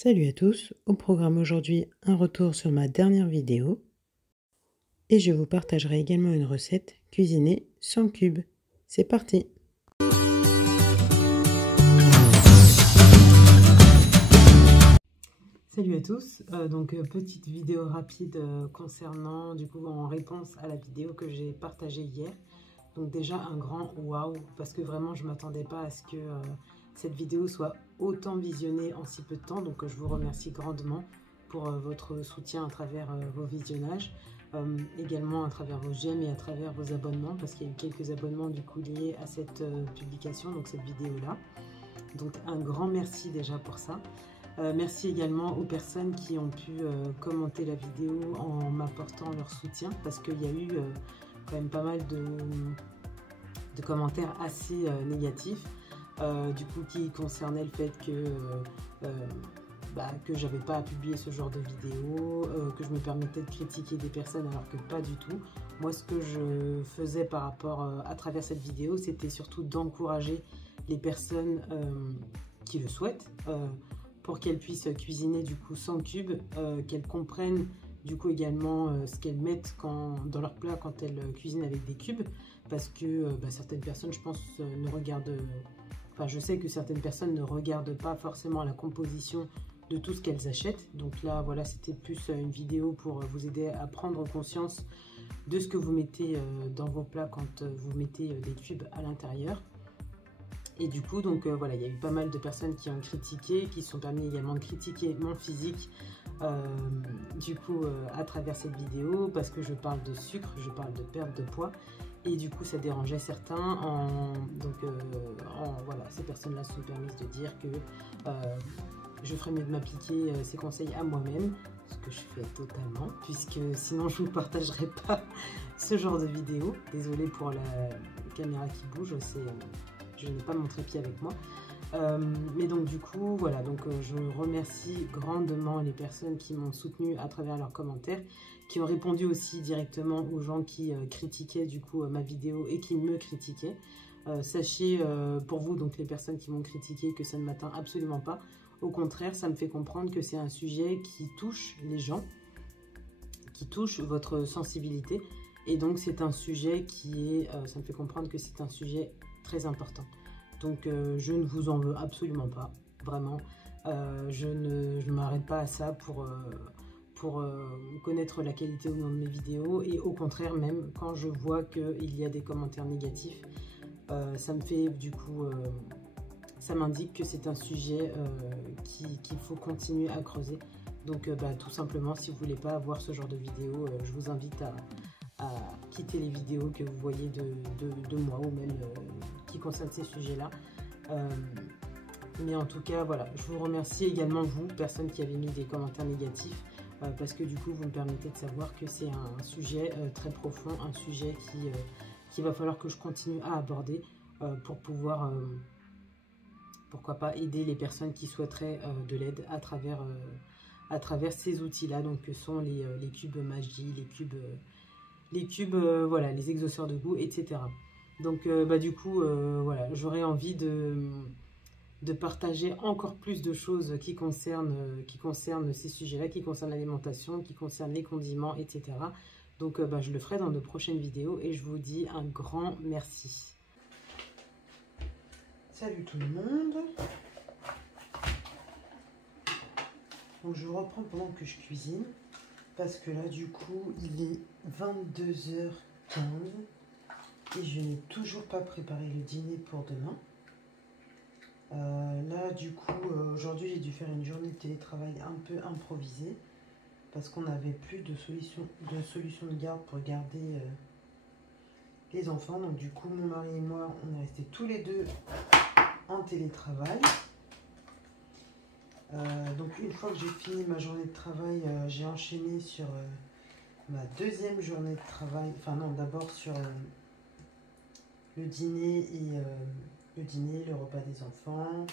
Salut à tous, au programme aujourd'hui un retour sur ma dernière vidéo et je vous partagerai également une recette cuisinée sans cubes. C'est parti! Salut à tous, petite vidéo rapide concernant du coup en réponse à la vidéo que j'ai partagée hier. Donc déjà un grand waouh parce que vraiment je m'attendais pas à ce que cette vidéo soit autant visionnée en si peu de temps, donc je vous remercie grandement pour votre soutien à travers vos visionnages, également à travers vos j'aime et à travers vos abonnements, parce qu'il y a eu quelques abonnements du coup liés à cette publication, donc cette vidéo là. Donc un grand merci déjà pour ça. Merci également aux personnes qui ont pu commenter la vidéo en m'apportant leur soutien, parce qu'il y a eu quand même pas mal de commentaires assez négatifs, du coup qui concernaient le fait que j'avais pas à publier ce genre de vidéo, que je me permettais de critiquer des personnes alors que pas du tout. Moi ce que je faisais par rapport à travers cette vidéo, c'était surtout d'encourager les personnes qui le souhaitent, pour qu'elles puissent cuisiner du coup sans cubes, qu'elles comprennent du coup également ce qu'elles mettent dans leur plat quand elles cuisinent avec des cubes, parce que certaines personnes, je pense, ne regardent, je sais que certaines personnes ne regardent pas forcément la composition de tout ce qu'elles achètent. Donc là, voilà, c'était plus une vidéo pour vous aider à prendre conscience de ce que vous mettez dans vos plats quand vous mettez des cubes à l'intérieur. Et du coup, voilà, il y a eu pas mal de personnes qui ont critiqué, qui se sont permis également de critiquer mon physique, à travers cette vidéo, parce que je parle de sucre, je parle de perte de poids, et du coup ça dérangeait certains. Voilà, ces personnes-là se sont permises de dire que je ferais mieux de m'appliquer ces conseils à moi-même, ce que je fais totalement, puisque sinon je ne vous partagerai pas ce genre de vidéo. Désolée pour la caméra qui bouge, je n'ai pas mon trépied avec moi. Mais donc du coup, voilà, je remercie grandement les personnes qui m'ont soutenu à travers leurs commentaires, qui ont répondu aussi directement aux gens qui critiquaient du coup ma vidéo et qui me critiquaient. Sachez pour vous, donc les personnes qui m'ont critiqué, que ça ne m'atteint absolument pas. Au contraire, ça me fait comprendre que c'est un sujet qui touche les gens, qui touche votre sensibilité. Et donc c'est un sujet ça me fait comprendre que c'est un sujet très important. Donc je ne vous en veux absolument pas, vraiment. Je ne m'arrête pas à ça pour connaître la qualité ou non de mes vidéos. Et au contraire, même quand je vois qu'il y a des commentaires négatifs, ça me fait du coup... ça m'indique que c'est un sujet qu'il faut continuer à creuser. Donc tout simplement, si vous ne voulez pas avoir ce genre de vidéo, je vous invite à quitter les vidéos que vous voyez de moi, ou même qui concernent ces sujets-là. Mais en tout cas, voilà, je vous remercie également, vous, personnes qui avez mis des commentaires négatifs, parce que du coup, vous me permettez de savoir que c'est un sujet très profond, un sujet qu'il va falloir que je continue à aborder pour pouvoir, pourquoi pas, aider les personnes qui souhaiteraient de l'aide à travers ces outils-là, donc que sont les cubes magie, les cubes, voilà, les exauceurs de goût, etc. Donc voilà, j'aurais envie de partager encore plus de choses qui concernent ces sujets-là, qui concernent l'alimentation, qui concernent les condiments, etc. Donc je le ferai dans de prochaines vidéos et je vous dis un grand merci. Salut tout le monde. Donc je reprends pendant que je cuisine, parce que là du coup il est 22h15 et je n'ai toujours pas préparé le dîner pour demain. Là du coup aujourd'hui j'ai dû faire une journée de télétravail un peu improvisée, parce qu'on n'avait plus de solution de garde pour garder les enfants. Donc du coup mon mari et moi on est restés tous les deux en télétravail. Donc une fois que j'ai fini ma journée de travail, j'ai enchaîné sur ma deuxième journée de travail. Enfin non, d'abord sur le dîner le repas des enfants.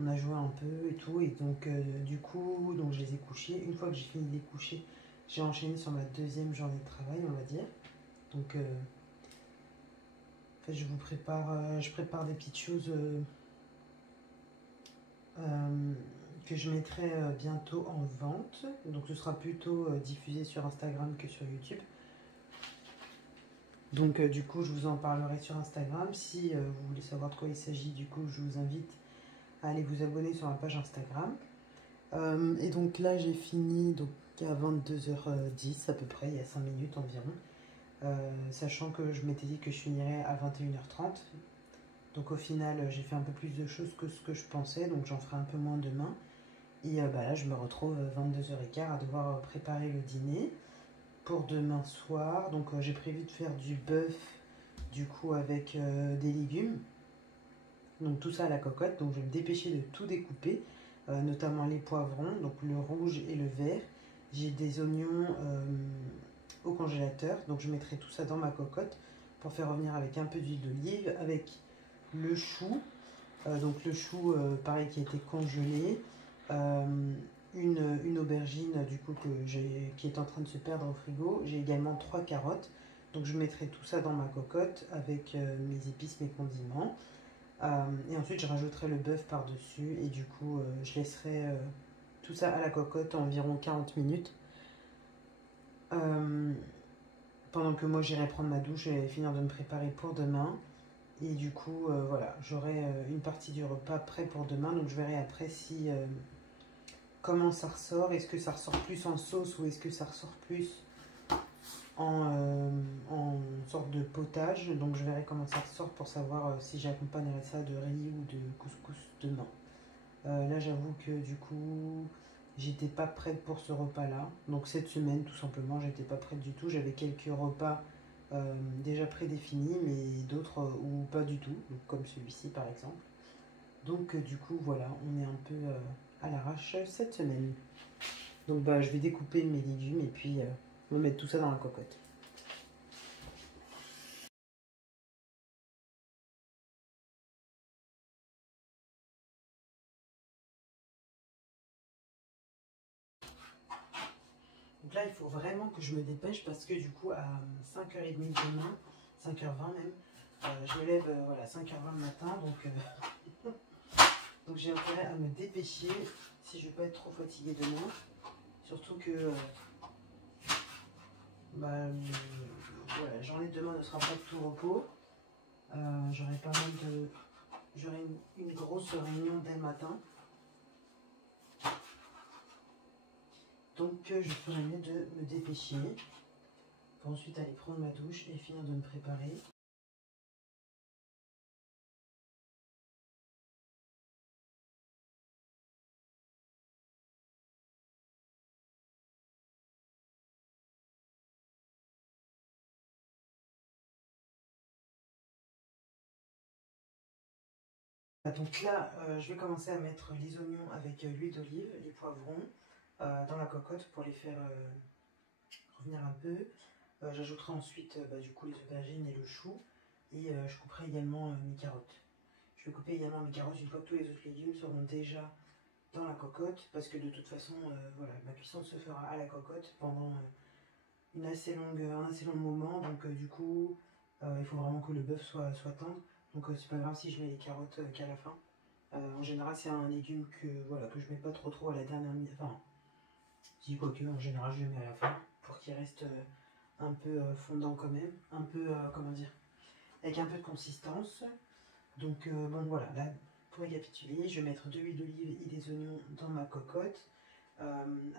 On a joué un peu et tout, et donc du coup je les ai couchés. Une fois que j'ai fini de les coucher, j'ai enchaîné sur ma deuxième journée de travail, on va dire. Donc en fait je prépare des petites choses que je mettrai bientôt en vente. Donc ce sera plutôt diffusé sur Instagram que sur YouTube. Donc du coup je vous en parlerai sur Instagram. Si vous voulez savoir de quoi il s'agit, du coup je vous invite à aller vous abonner sur ma page Instagram. Et donc là j'ai fini donc à 22h10 à peu près, il y a 5 minutes environ. Sachant que je m'étais dit que je finirais à 21h30. Donc au final j'ai fait un peu plus de choses que ce que je pensais, donc j'en ferai un peu moins demain. Et là je me retrouve 22h15 à devoir préparer le dîner pour demain soir. Donc j'ai prévu de faire du bœuf du coup avec des légumes. Donc tout ça à la cocotte, donc je vais me dépêcher de tout découper, notamment les poivrons, donc le rouge et le vert. J'ai des oignons au congélateur, donc je mettrai tout ça dans ma cocotte pour faire revenir avec un peu d'huile d'olive, avec le chou, donc le chou pareil qui a été congelé, une aubergine du coup qui est en train de se perdre au frigo. J'ai également 3 carottes, donc je mettrai tout ça dans ma cocotte avec mes épices, mes condiments. Et ensuite je rajouterai le bœuf par dessus et du coup je laisserai tout ça à la cocotte environ 40 minutes. Pendant que moi j'irai prendre ma douche et finir de me préparer pour demain. Et du coup voilà, j'aurai une partie du repas prêt pour demain. Donc je verrai après si comment ça ressort. Est-ce que ça ressort plus en sauce ou est-ce que ça ressort plus en sorte de potage. Donc je verrai comment ça ressort pour savoir si j'accompagnerai ça de riz ou de couscous demain. Là j'avoue que du coup j'étais pas prête pour ce repas là, donc cette semaine tout simplement j'étais pas prête du tout. J'avais quelques repas déjà prédéfinis mais d'autres ou pas du tout, donc comme celui-ci par exemple. Donc du coup voilà, on est un peu à l'arrache cette semaine. Donc je vais découper mes légumes et puis on va mettre tout ça dans la cocotte. Donc là, il faut vraiment que je me dépêche parce que du coup, à 5h30 demain, 5h20 même, je me lève voilà, 5h20 le matin. Donc j'ai intérêt à me dépêcher si je ne veux pas être trop fatiguée demain. Surtout que voilà, la journée de demain ne sera pas de tout repos. J'aurai pas mal de. J'aurai une grosse réunion dès le matin. Donc je ferai mieux de me dépêcher pour ensuite aller prendre ma douche et finir de me préparer. Donc là, je vais commencer à mettre les oignons avec l'huile d'olive, les poivrons dans la cocotte pour les faire revenir un peu. J'ajouterai ensuite du coup les aubergines et le chou et je couperai également mes carottes. Je vais couper également mes carottes une fois que tous les autres légumes seront déjà dans la cocotte parce que de toute façon, voilà, ma cuisson se fera à la cocotte pendant un assez long moment. Donc du coup, il faut vraiment que le bœuf soit tendre. Donc c'est pas grave si je mets les carottes qu'à la fin. En général, c'est un légume que je mets pas trop à la dernière minute. Enfin, si quoi que, en général, je le mets à la fin pour qu'il reste un peu fondant quand même, un peu comment dire, avec un peu de consistance. Donc bon voilà, là pour récapituler, je vais mettre de l'huile d'olive et des oignons dans ma cocotte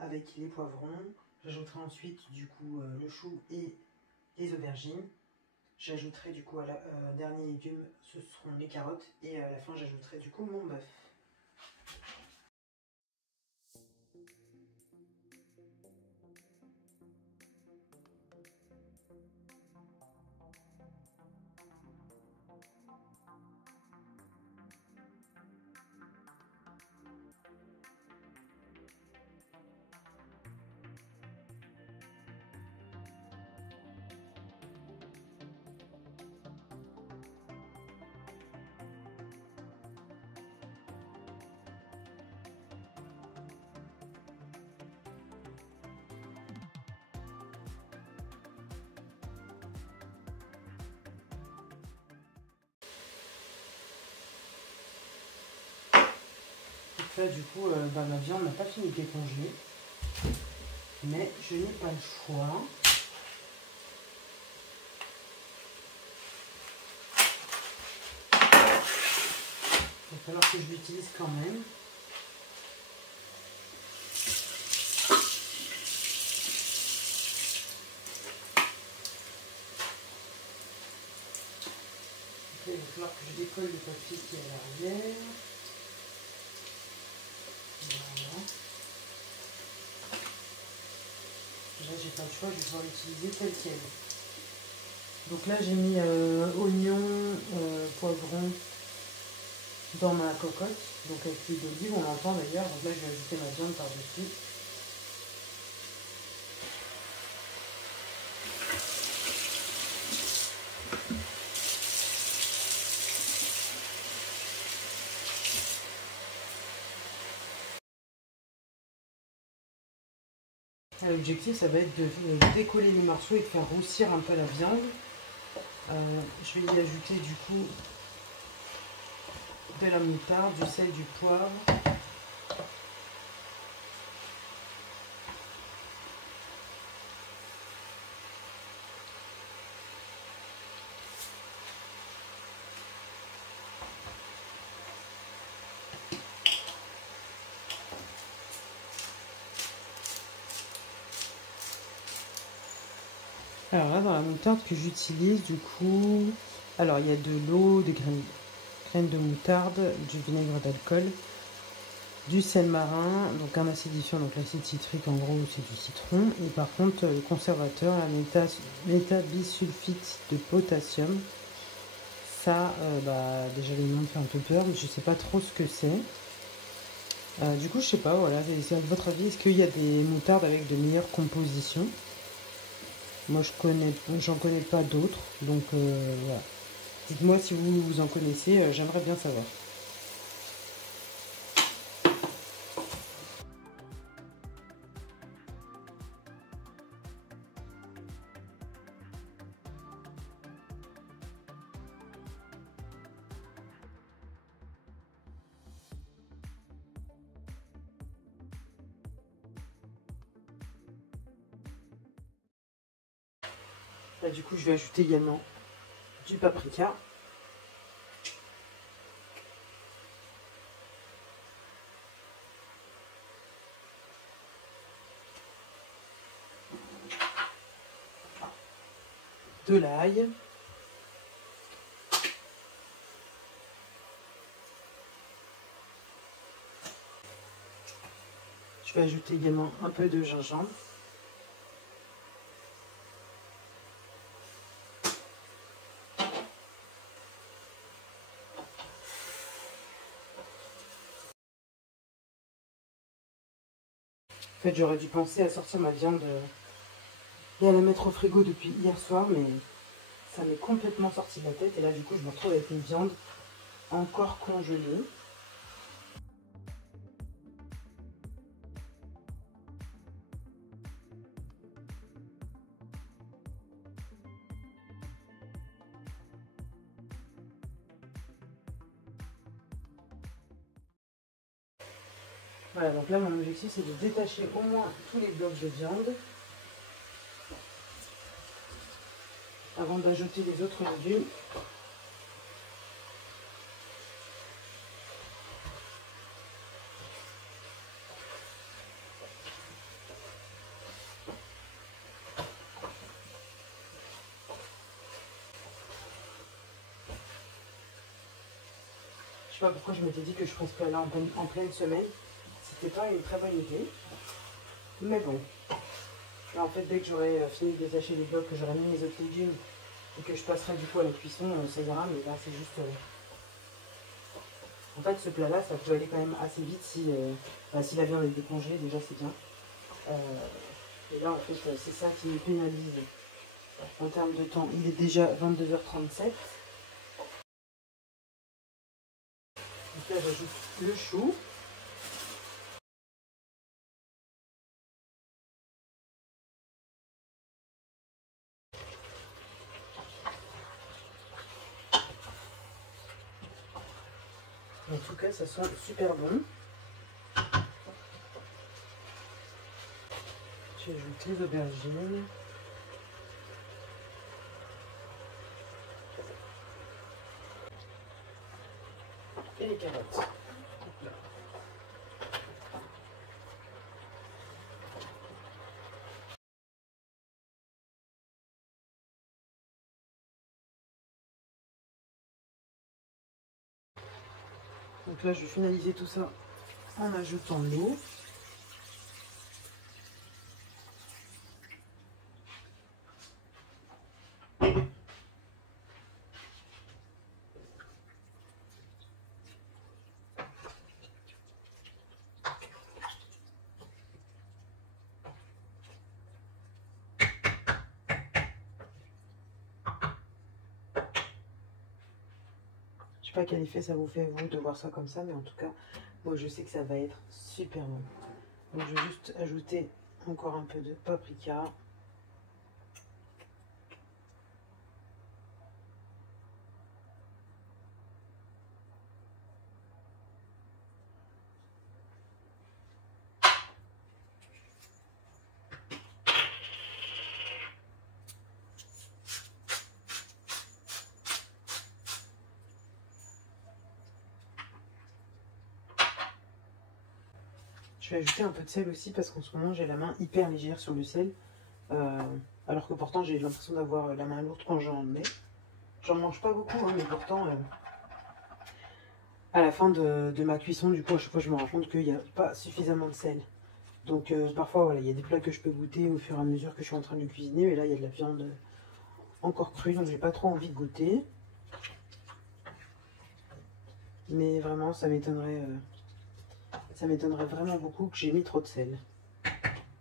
avec les poivrons. J'ajouterai ensuite du coup le chou et les aubergines. J'ajouterai du coup à la dernier légume, ce seront les carottes et à la fin j'ajouterai du coup mon bœuf. Là, du coup, ma viande n'a pas fini de décongeler. Mais je n'ai pas le choix. Il va falloir que je l'utilise quand même. Après, il va falloir que je décolle le papier qui est à l'arrière. Voilà. Là, j'ai pas le choix, je vais pouvoir l'utiliser tel quel. Donc là, j'ai mis oignons, poivrons dans ma cocotte. Donc avec l'huile d'olive, on l'entend d'ailleurs. Donc là, je vais ajouter ma viande par-dessus. L'objectif, ça va être de décoller les morceaux et de faire roussir un peu la viande. Je vais y ajouter du coup de la moutarde, du sel, du poivre. Alors là, dans la moutarde que j'utilise, du coup, alors il y a de l'eau, des graines de moutarde, du vinaigre d'alcool, du sel marin, donc un acidifiant, donc l'acide citrique en gros c'est du citron, et par contre le conservateur, la métabisulfite de potassium, ça, déjà le nom me fait un peu peur, mais je sais pas trop ce que c'est. Du coup je sais pas, voilà, c'est à votre avis, est-ce qu'il y a des moutardes avec de meilleures compositions? Moi, j'en connais pas d'autres, donc voilà. Dites-moi si vous en connaissez, j'aimerais bien savoir. Là, du coup, je vais ajouter également du paprika. De l'ail. Je vais ajouter également un peu de gingembre. En fait, j'aurais dû penser à sortir ma viande et à la mettre au frigo depuis hier soir, mais ça m'est complètement sorti de la tête. Et là, du coup, je me retrouve avec une viande encore congelée. Voilà, donc là, mon objectif, c'est de détacher au moins tous les blocs de viande avant d'ajouter les autres légumes. Je sais pas pourquoi je m'étais dit que je ferais ce plat-là en pleine semaine. C'était pas une très bonne idée. Mais bon. Là, en fait, dès que j'aurai fini de détacher les blocs, que j'aurai mis mes autres légumes et que je passerai du coup à la cuisson, ça ira. Mais là, c'est juste... En fait, ce plat-là, ça peut aller quand même assez vite si la viande est décongelée. Déjà, c'est bien. Et là, en fait, c'est ça qui me pénalise en termes de temps. Il est déjà 22h37. Donc là, j'ajoute le chou. En tout cas, ça sent super bon. J'ajoute les aubergines. Et les carottes. Donc là, je vais finaliser tout ça en ajoutant l'eau. Je sais pas quel effet ça vous fait, vous, de voir ça comme ça, mais en tout cas, moi, je sais que ça va être super bon. Donc, je vais juste ajouter encore un peu de paprika. Je vais ajouter un peu de sel aussi parce qu'en ce moment j'ai la main hyper légère sur le sel. Alors que pourtant j'ai l'impression d'avoir la main lourde quand j'en mets. J'en mange pas beaucoup, hein, mais pourtant à la fin de ma cuisson, du coup à chaque fois je me rends compte qu'il n'y a pas suffisamment de sel. Donc parfois voilà, il y a des plats que je peux goûter au fur et à mesure que je suis en train de cuisiner. Mais là il y a de la viande encore crue, donc j'ai pas trop envie de goûter. Mais vraiment ça m'étonnerait vraiment beaucoup que j'ai mis trop de sel.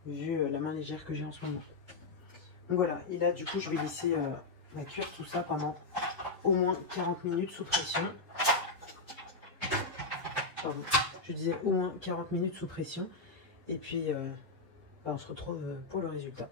Vu la main légère que j'ai en ce moment. Donc voilà, et là du coup je vais laisser cuire tout ça pendant au moins 40 minutes sous pression. Pardon, je disais au moins 40 minutes sous pression. Et puis on se retrouve pour le résultat.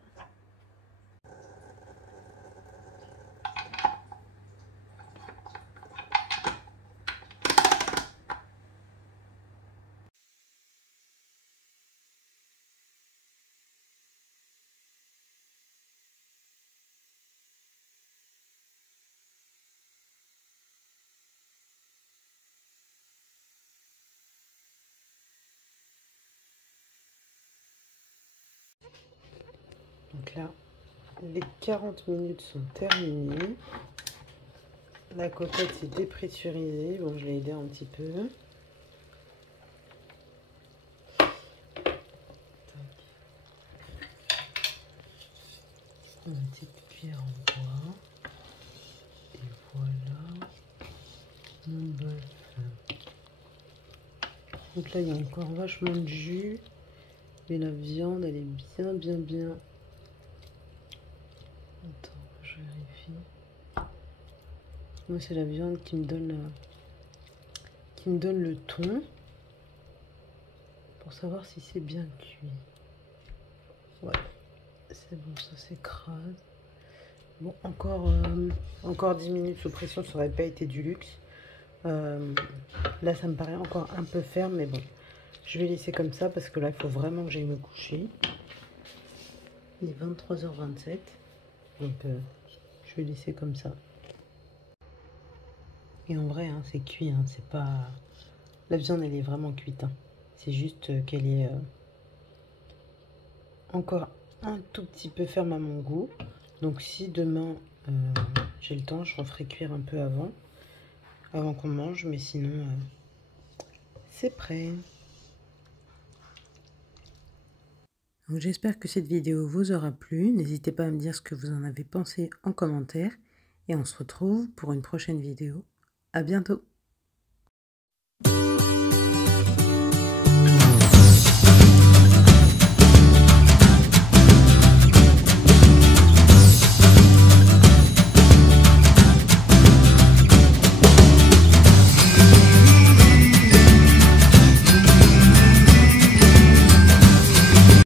Donc là, les 40 minutes sont terminées. La cocotte s'est dépressurisée. Bon, je l'ai aidé un petit peu. Une petite cuillère en bois. Et voilà mon bœuf. Donc là, il y a encore vachement de jus. Mais la viande, elle est bien. Attends, je vérifie. Moi, c'est la viande qui me donne le ton. Pour savoir si c'est bien cuit. Ouais, c'est bon, ça s'écrase. Bon, encore 10 minutes sous pression, ça aurait pas été du luxe. Là, ça me paraît encore un peu ferme, mais bon. Je vais laisser comme ça parce que là, il faut vraiment que j'aille me coucher. Il est 23h27. Donc, je vais laisser comme ça. Et en vrai, hein, c'est cuit. Hein, c'est pas... La viande, elle est vraiment cuite. Hein. C'est juste qu'elle est encore un tout petit peu ferme à mon goût. Donc, si demain, j'ai le temps, je referai cuire un peu avant qu'on mange. Mais sinon, c'est prêt. J'espère que cette vidéo vous aura plu. N'hésitez pas à me dire ce que vous en avez pensé en commentaire. Et on se retrouve pour une prochaine vidéo. À bientôt!